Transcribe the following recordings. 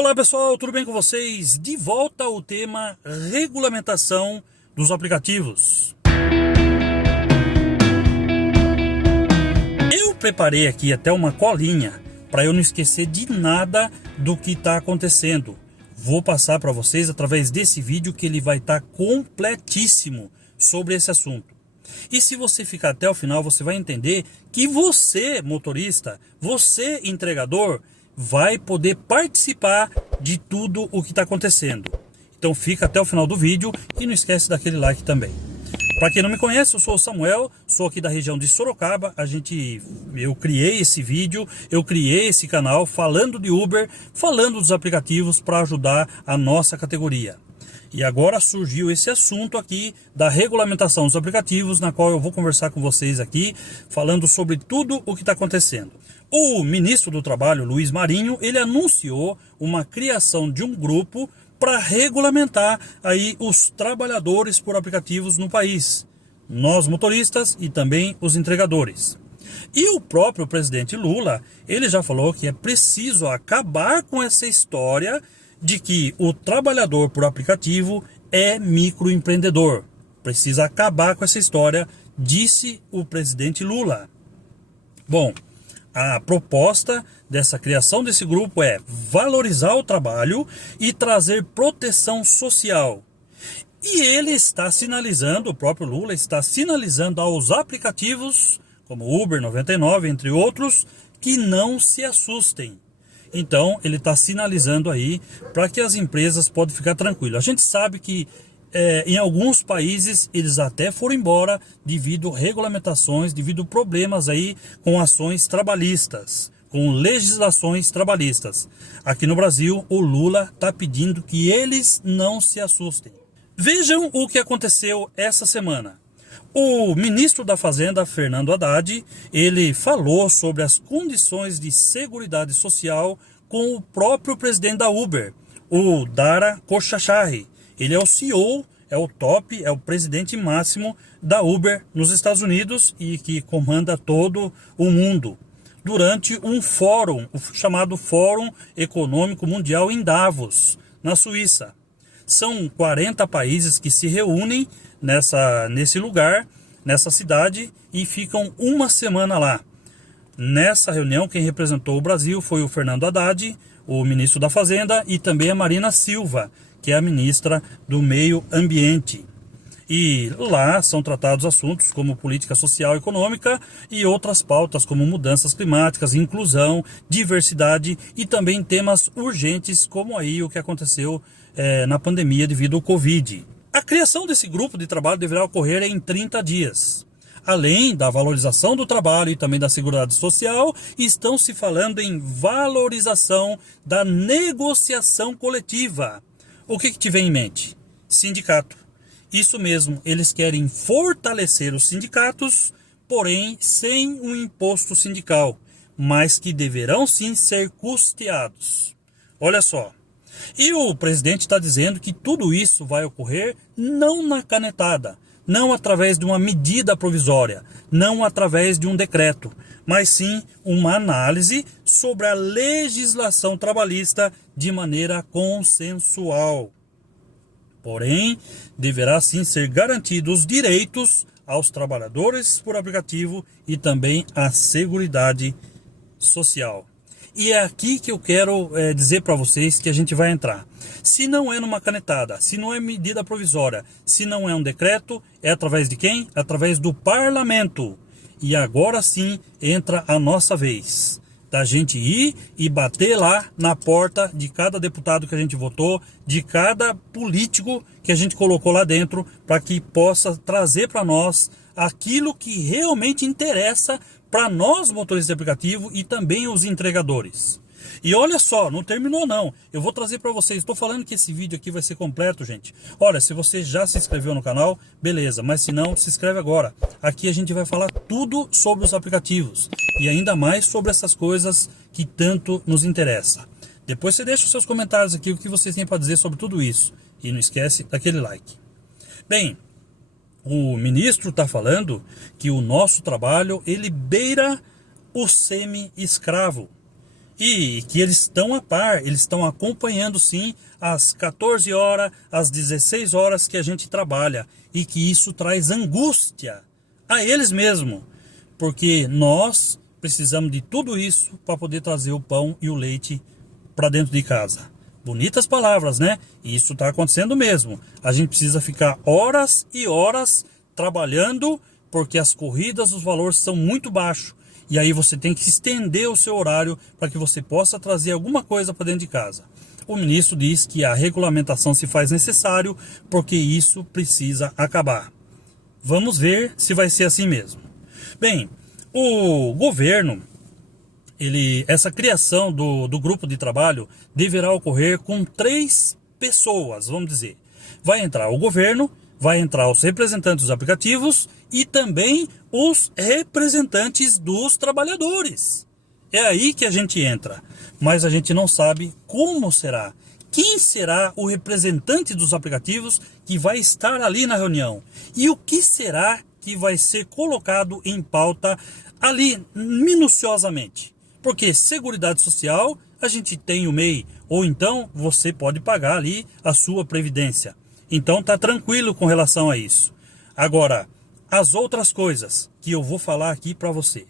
Olá pessoal, tudo bem com vocês? De volta ao tema regulamentação dos aplicativos. Eu preparei aqui até uma colinha para eu não esquecer de nada do que está acontecendo. Vou passar para vocês através desse vídeo que ele vai estar completíssimo sobre esse assunto. E se você ficar até o final, você vai entender que você, motorista, você, entregador, vai poder participar de tudo o que está acontecendo. Então fica até o final do vídeo e não esquece daquele like também. Para quem não me conhece, eu sou o Samuel, sou aqui da região de Sorocaba. Eu criei esse vídeo, eu criei esse canal falando de Uber, falando dos aplicativos para ajudar a nossa categoria. E agora surgiu esse assunto aqui da regulamentação dos aplicativos, na qual eu vou conversar com vocês aqui, falando sobre tudo o que está acontecendo. O ministro do Trabalho, Luiz Marinho, ele anunciou uma criação de um grupo para regulamentar aí os trabalhadores por aplicativos no país. Nós motoristas e também os entregadores. E o próprio presidente Lula, ele já falou que é preciso acabar com essa história de que o trabalhador por aplicativo é microempreendedor. Precisa acabar com essa história, disse o presidente Lula. Bom, a proposta dessa criação desse grupo é valorizar o trabalho e trazer proteção social. E ele está sinalizando, o próprio Lula está sinalizando aos aplicativos, como Uber 99, entre outros, que não se assustem. Então, ele está sinalizando aí para que as empresas podem ficar tranquilas. A gente sabe que em alguns países eles até foram embora devido a regulamentações, devido a problemas aí com ações trabalhistas, com legislações trabalhistas. Aqui no Brasil, o Lula está pedindo que eles não se assustem. Vejam o que aconteceu essa semana. O ministro da Fazenda, Fernando Haddad, ele falou sobre as condições de seguridade social com o próprio presidente da Uber, o Dara Khosrowshahi. Ele é o CEO, é o top, é o presidente máximo da Uber nos Estados Unidos e que comanda todo o mundo. Durante um fórum, chamado Fórum Econômico Mundial em Davos, na Suíça. São 40 países que se reúnem nesse lugar, nessa cidade, e ficam uma semana lá. Nessa reunião, quem representou o Brasil foi o Fernando Haddad, o ministro da Fazenda, e também a Marina Silva, que é a ministra do Meio Ambiente. E lá são tratados assuntos como política social e econômica e outras pautas como mudanças climáticas, inclusão, diversidade e também temas urgentes como aí o que aconteceu na pandemia devido ao Covid. A criação desse grupo de trabalho deverá ocorrer em 30 dias. Além da valorização do trabalho e também da seguridade social, estão se falando em valorização da negociação coletiva. O que te vem em mente? Sindicato. Isso mesmo, eles querem fortalecer os sindicatos, porém sem um imposto sindical, mas que deverão sim ser custeados. Olha só. E o presidente está dizendo que tudo isso vai ocorrer não na canetada, não através de uma medida provisória, não através de um decreto, mas sim uma análise sobre a legislação trabalhista de maneira consensual. Porém, deverá sim ser garantidos os direitos aos trabalhadores por aplicativo e também a seguridade social. E é aqui que eu quero dizer para vocês que a gente vai entrar. Se não é numa canetada, se não é medida provisória, se não é um decreto, é através de quem? Através do parlamento. E agora sim entra a nossa vez da gente ir e bater lá na porta de cada deputado que a gente votou, de cada político que a gente colocou lá dentro, para que possa trazer para nós aquilo que realmente interessa para nós motoristas de aplicativo e também os entregadores. E olha só, não terminou não, eu vou trazer para vocês, estou falando que esse vídeo aqui vai ser completo, gente. Olha, se você já se inscreveu no canal, beleza, mas se não, se inscreve agora. Aqui a gente vai falar tudo sobre os aplicativos e ainda mais sobre essas coisas que tanto nos interessa. Depois você deixa os seus comentários aqui, o que vocês têm para dizer sobre tudo isso. E não esquece daquele like. Bem, o ministro está falando que o nosso trabalho, ele beira o semi-escravo. E que eles estão a par, eles estão acompanhando sim às 14 horas, às 16 horas que a gente trabalha. E que isso traz angústia a eles mesmos. Porque nós precisamos de tudo isso para poder trazer o pão e o leite para dentro de casa. Bonitas palavras, né? E isso está acontecendo mesmo. A gente precisa ficar horas e horas trabalhando porque as corridas, os valores são muito baixos. E aí você tem que estender o seu horário para que você possa trazer alguma coisa para dentro de casa. O ministro diz que a regulamentação se faz necessário porque isso precisa acabar. Vamos ver se vai ser assim mesmo. Bem, o governo, essa criação do grupo de trabalho deverá ocorrer com 3 pessoas, vamos dizer. Vai entrar o governo, vai entrar os representantes dos aplicativos e também os representantes dos trabalhadores. É aí que a gente entra, mas a gente não sabe como será. Quem será o representante dos aplicativos que vai estar ali na reunião? E o que será que vai ser colocado em pauta ali minuciosamente? Porque Seguridade Social, a gente tem o MEI, ou então você pode pagar ali a sua previdência. Então tá tranquilo com relação a isso. Agora, as outras coisas que eu vou falar aqui para você.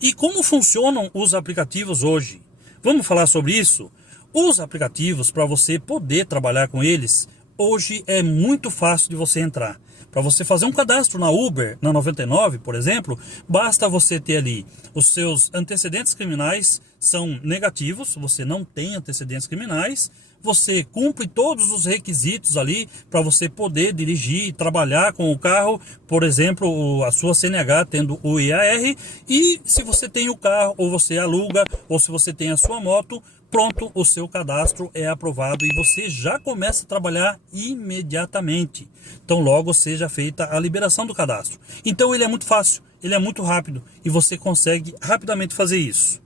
E como funcionam os aplicativos hoje? Vamos falar sobre isso? Os aplicativos, para você poder trabalhar com eles, hoje é muito fácil de você entrar. Para você fazer um cadastro na Uber, na 99, por exemplo, basta você ter ali os seus antecedentes criminais são negativos, você não tem antecedentes criminais, você cumpre todos os requisitos ali para você poder dirigir e trabalhar com o carro, por exemplo, a sua CNH tendo o IAR, e se você tem o carro, ou você aluga, ou se você tem a sua moto, pronto, o seu cadastro é aprovado e você já começa a trabalhar imediatamente. Então logo seja feita a liberação do cadastro. Então ele é muito fácil, ele é muito rápido e você consegue rapidamente fazer isso.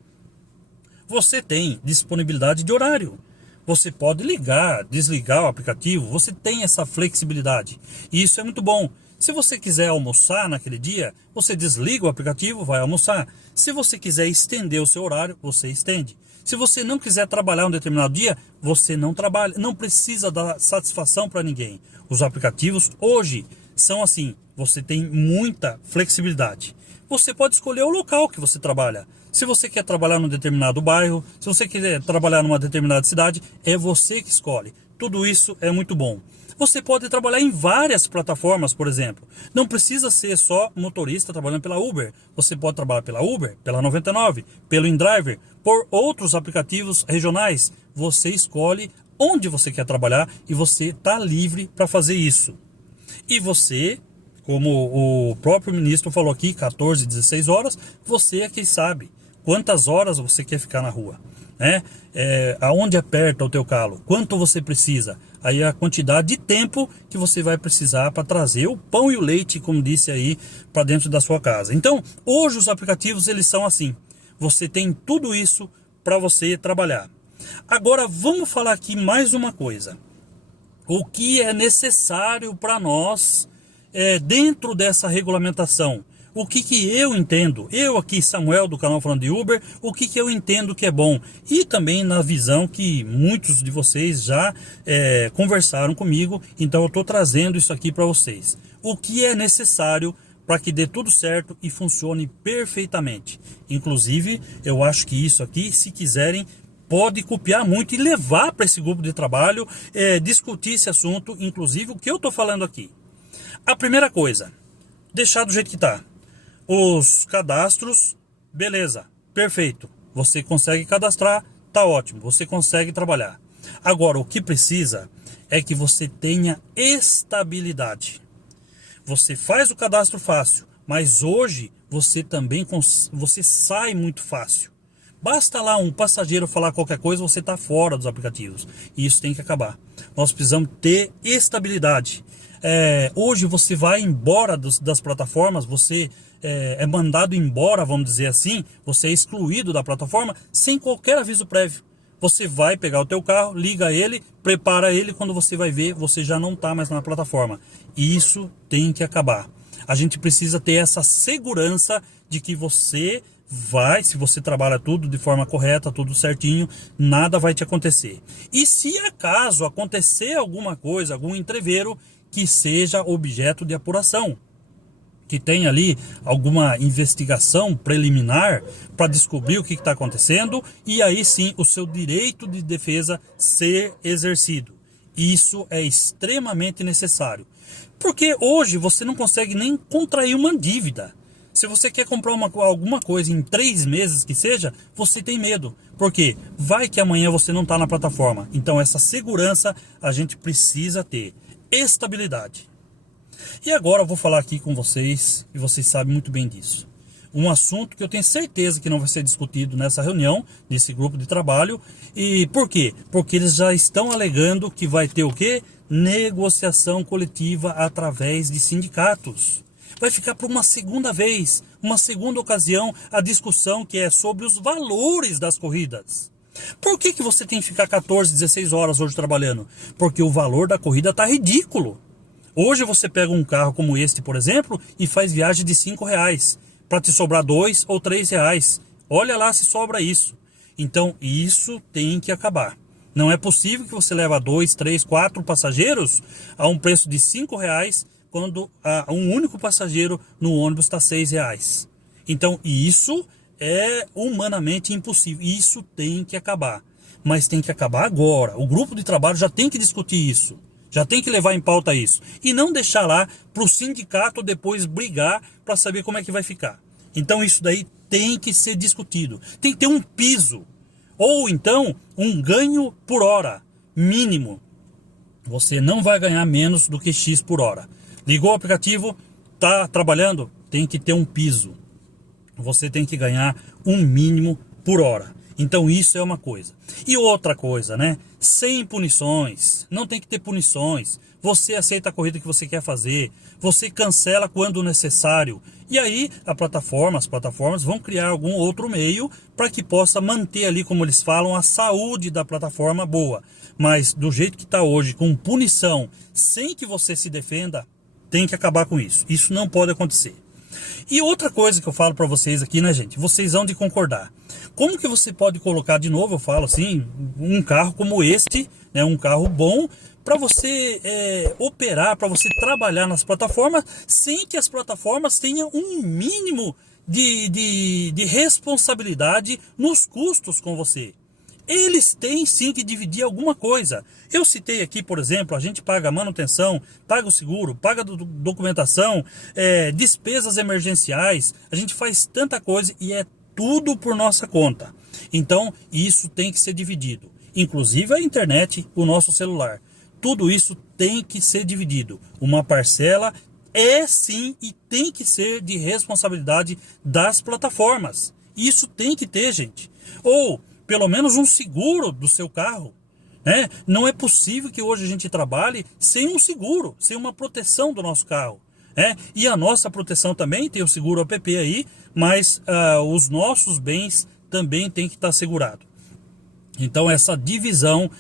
Você tem disponibilidade de horário. Você pode ligar, desligar o aplicativo, você tem essa flexibilidade. E isso é muito bom. Se você quiser almoçar naquele dia, você desliga o aplicativo, vai almoçar. Se você quiser estender o seu horário, você estende. Se você não quiser trabalhar um determinado dia, você não trabalha. Não precisa dar satisfação para ninguém. Os aplicativos hoje são assim, você tem muita flexibilidade. Você pode escolher o local que você trabalha. Se você quer trabalhar num determinado bairro, se você quer trabalhar numa determinada cidade, é você que escolhe. Tudo isso é muito bom. Você pode trabalhar em várias plataformas, por exemplo. Não precisa ser só motorista trabalhando pela Uber. Você pode trabalhar pela Uber, pela 99, pelo InDriver, por outros aplicativos regionais. Você escolhe onde você quer trabalhar e você está livre para fazer isso. E você, como o próprio ministro falou aqui, 14, 16 horas, você é quem sabe quantas horas você quer ficar na rua, né? Aonde aperta o teu calo, quanto você precisa, aí a quantidade de tempo que você vai precisar para trazer o pão e o leite, como disse aí, para dentro da sua casa. Então, hoje os aplicativos eles são assim, você tem tudo isso para você trabalhar. Agora vamos falar aqui mais uma coisa, o que é necessário para nós dentro dessa regulamentação. O que eu entendo, eu aqui, Samuel, do canal Falando de Uber, o que eu entendo que é bom. E também na visão que muitos de vocês já conversaram comigo, então eu estou trazendo isso aqui para vocês. O que é necessário para que dê tudo certo e funcione perfeitamente. Inclusive, eu acho que isso aqui, se quiserem, pode copiar muito e levar para esse grupo de trabalho, discutir esse assunto, inclusive o que eu estou falando aqui. A primeira coisa, deixar do jeito que está. Os cadastros, beleza, perfeito. Você consegue cadastrar, tá ótimo, você consegue trabalhar. Agora, o que precisa é que você tenha estabilidade. Você faz o cadastro fácil, mas hoje você também você sai muito fácil. Basta lá um passageiro falar qualquer coisa, você está fora dos aplicativos. E isso tem que acabar. Nós precisamos ter estabilidade. Hoje você vai embora das plataformas, você é mandado embora, vamos dizer assim, você é excluído da plataforma sem qualquer aviso prévio. Você vai pegar o teu carro, liga ele, prepara ele, quando você vai ver, você já não está mais na plataforma. E isso tem que acabar. A gente precisa ter essa segurança de que você se você trabalha tudo de forma correta, tudo certinho, nada vai te acontecer. E se acaso acontecer alguma coisa, algum entreveiro, que seja objeto de apuração, que tenha ali alguma investigação preliminar para descobrir o que está acontecendo, e aí sim o seu direito de defesa ser exercido. Isso é extremamente necessário, porque hoje você não consegue nem contrair uma dívida. Se você quer comprar alguma coisa em 3 meses que seja, você tem medo. Por quê? Vai que amanhã você não está na plataforma. Então essa segurança a gente precisa ter. Estabilidade. E agora eu vou falar aqui com vocês, e vocês sabem muito bem disso. Um assunto que eu tenho certeza que não vai ser discutido nessa reunião, nesse grupo de trabalho. E por quê? Porque eles já estão alegando que vai ter o quê? Negociação coletiva através de sindicatos. Vai ficar para uma segunda vez, uma segunda ocasião, a discussão que é sobre os valores das corridas. Por que você tem que ficar 14, 16 horas hoje trabalhando? Porque o valor da corrida está ridículo. Hoje você pega um carro como este, por exemplo, e faz viagem de R$5, para te sobrar R$2 ou R$3. Olha lá se sobra isso. Então isso tem que acabar. Não é possível que você leve 2, 3, 4 passageiros a um preço de R$5, quando um único passageiro no ônibus está R$6. Então isso é humanamente impossível. Isso tem que acabar. Mas tem que acabar agora. O grupo de trabalho já tem que discutir isso. Já tem que levar em pauta isso. E não deixar lá para o sindicato depois brigar para saber como é que vai ficar. Então isso daí tem que ser discutido. Tem que ter um piso. Ou então um ganho por hora mínimo. Você não vai ganhar menos do que X por hora. Ligou o aplicativo, está trabalhando, tem que ter um piso. Você tem que ganhar um mínimo por hora. Então isso é uma coisa. E outra coisa, né? Sem punições. Não tem que ter punições. Você aceita a corrida que você quer fazer. Você cancela quando necessário. E aí as plataformas vão criar algum outro meio para que possa manter ali, como eles falam, a saúde da plataforma boa. Mas do jeito que está hoje, com punição, sem que você se defenda, tem que acabar com isso. Isso não pode acontecer. E outra coisa que eu falo para vocês aqui, né, gente? Vocês vão de concordar. Como que você pode colocar, de novo, eu falo assim, um carro como este, né, um carro bom, para você operar, para você trabalhar nas plataformas, sem que as plataformas tenham um mínimo de responsabilidade nos custos com você? Eles têm sim que dividir alguma coisa. Eu citei aqui, por exemplo, a gente paga manutenção, paga o seguro, paga documentação, despesas emergenciais, a gente faz tanta coisa e é tudo por nossa conta. Então isso tem que ser dividido. Inclusive a internet, o nosso celular. Tudo isso tem que ser dividido. Uma parcela é sim e tem que ser de responsabilidade das plataformas. Isso tem que ter, gente. Ou pelo menos um seguro do seu carro, né? Não é possível que hoje a gente trabalhe sem um seguro, sem uma proteção do nosso carro, né? E a nossa proteção também tem o seguro APP aí, mas os nossos bens também tem que estar segurado. Então essa divisão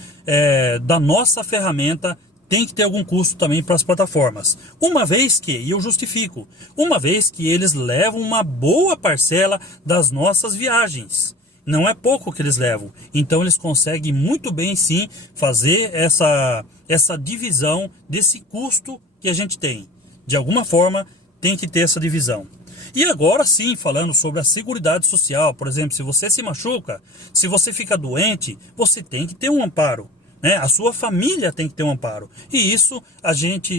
da nossa ferramenta tem que ter algum custo também para as plataformas. Uma vez que, e eu justifico, uma vez que eles levam uma boa parcela das nossas viagens. Não é pouco que eles levam. Então eles conseguem muito bem sim fazer essa divisão desse custo que a gente tem. De alguma forma tem que ter essa divisão. E agora sim, falando sobre a Seguridade Social, por exemplo, se você se machuca, se você fica doente, você tem que ter um amparo, né? A sua família tem que ter um amparo. E isso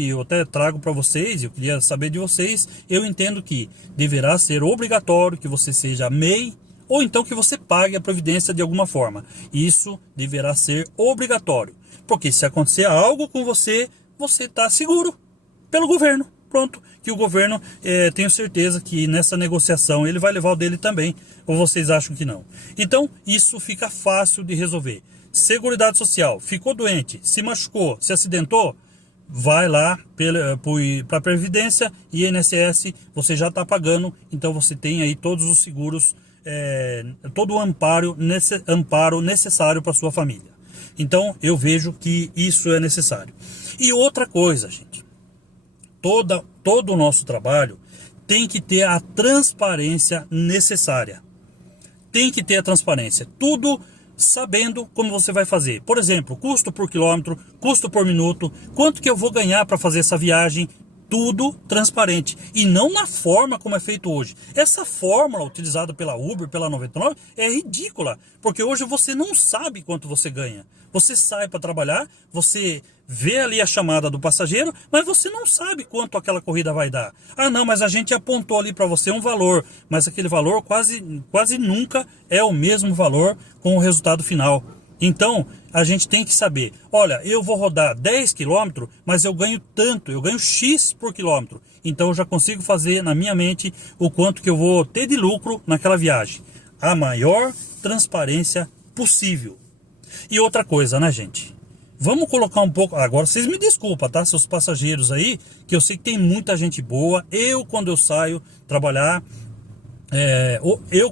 eu até trago para vocês, eu queria saber de vocês, eu entendo que deverá ser obrigatório que você seja MEI, ou então que você pague a previdência de alguma forma. Isso deverá ser obrigatório, porque se acontecer algo com você, você está seguro pelo governo. Pronto, que o governo, tenho certeza que nessa negociação ele vai levar o dele também, ou vocês acham que não? Então, isso fica fácil de resolver. Seguridade Social, ficou doente, se machucou, se acidentou, vai lá para a Previdência e INSS, você já está pagando, então você tem aí todos os seguros, todo o amparo necessário para sua família. Então eu vejo que isso é necessário. E outra coisa, gente, todo o nosso trabalho tem que ter a transparência necessária. tem que ter a transparência. Tudo sabendo como você vai fazer. Por exemplo, custo por quilômetro, custo por minuto, quanto que eu vou ganhar para fazer essa viagem. Tudo transparente e não na forma como é feito hoje. Essa fórmula utilizada pela Uber, pela 99, é ridícula, porque hoje você não sabe quanto você ganha. Você sai para trabalhar, você vê ali a chamada do passageiro, mas você não sabe quanto aquela corrida vai dar. Ah não, mas a gente apontou ali para você um valor, mas aquele valor quase nunca é o mesmo valor com o resultado final. Então, a gente tem que saber, olha, eu vou rodar 10 km, mas eu ganho tanto, eu ganho X por quilômetro. Então, eu já consigo fazer na minha mente o quanto que eu vou ter de lucro naquela viagem. A maior transparência possível. E outra coisa, né, gente? Vamos colocar um pouco... Agora, vocês me desculpam, tá? Seus passageiros aí, que eu sei que tem muita gente boa. Quando eu saio trabalhar...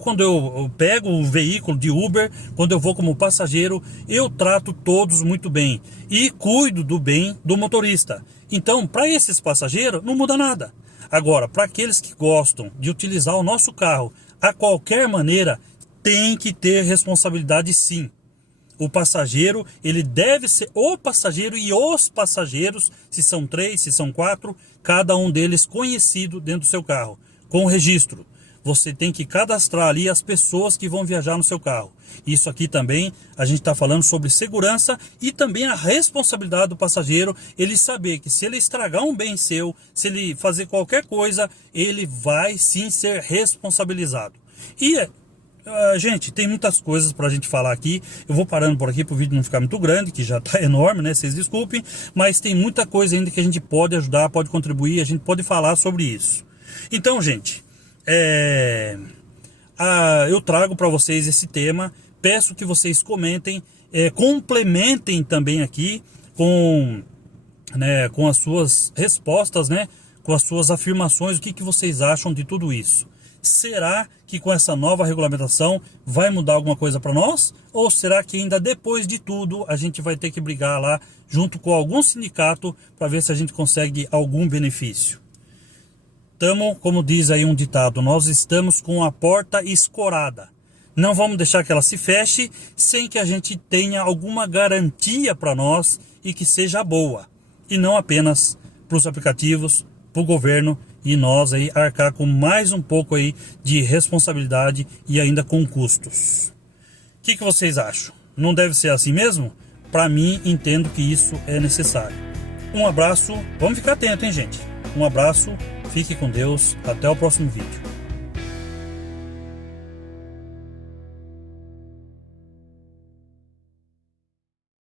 quando eu pego o veículo de Uber, quando eu vou como passageiro, eu trato todos muito bem e cuido do bem do motorista. Então, para esses passageiros, não muda nada. Agora, para aqueles que gostam de utilizar o nosso carro a qualquer maneira, tem que ter responsabilidade sim. O passageiro, ele deve ser o passageiro e os passageiros, se são 3, se são 4, cada um deles conhecido dentro do seu carro, com registro. Você tem que cadastrar ali as pessoas que vão viajar no seu carro. Isso aqui também, a gente está falando sobre segurança e também a responsabilidade do passageiro, ele saber que se ele estragar um bem seu, se ele fazer qualquer coisa, ele vai sim ser responsabilizado. E, gente, tem muitas coisas para a gente falar aqui. Eu vou parando por aqui para o vídeo não ficar muito grande, que já está enorme, né? Vocês desculpem, mas tem muita coisa ainda que a gente pode ajudar, pode contribuir, a gente pode falar sobre isso. Então, gente... eu trago para vocês esse tema, peço que vocês comentem, complementem também aqui com as suas respostas, né, com as suas afirmações, o que vocês acham de tudo isso. Será que com essa nova regulamentação vai mudar alguma coisa para nós? Ou será que ainda depois de tudo a gente vai ter que brigar lá junto com algum sindicato para ver se a gente consegue algum benefício? Como diz aí um ditado, nós estamos com a porta escorada. Não vamos deixar que ela se feche sem que a gente tenha alguma garantia para nós e que seja boa. E não apenas para os aplicativos, para o governo e nós aí arcar com mais um pouco aí de responsabilidade e ainda com custos. O que vocês acham? Não deve ser assim mesmo? Para mim, entendo que isso é necessário. Um abraço, vamos ficar atento, hein, gente? Um abraço. Fique com Deus, até o próximo vídeo.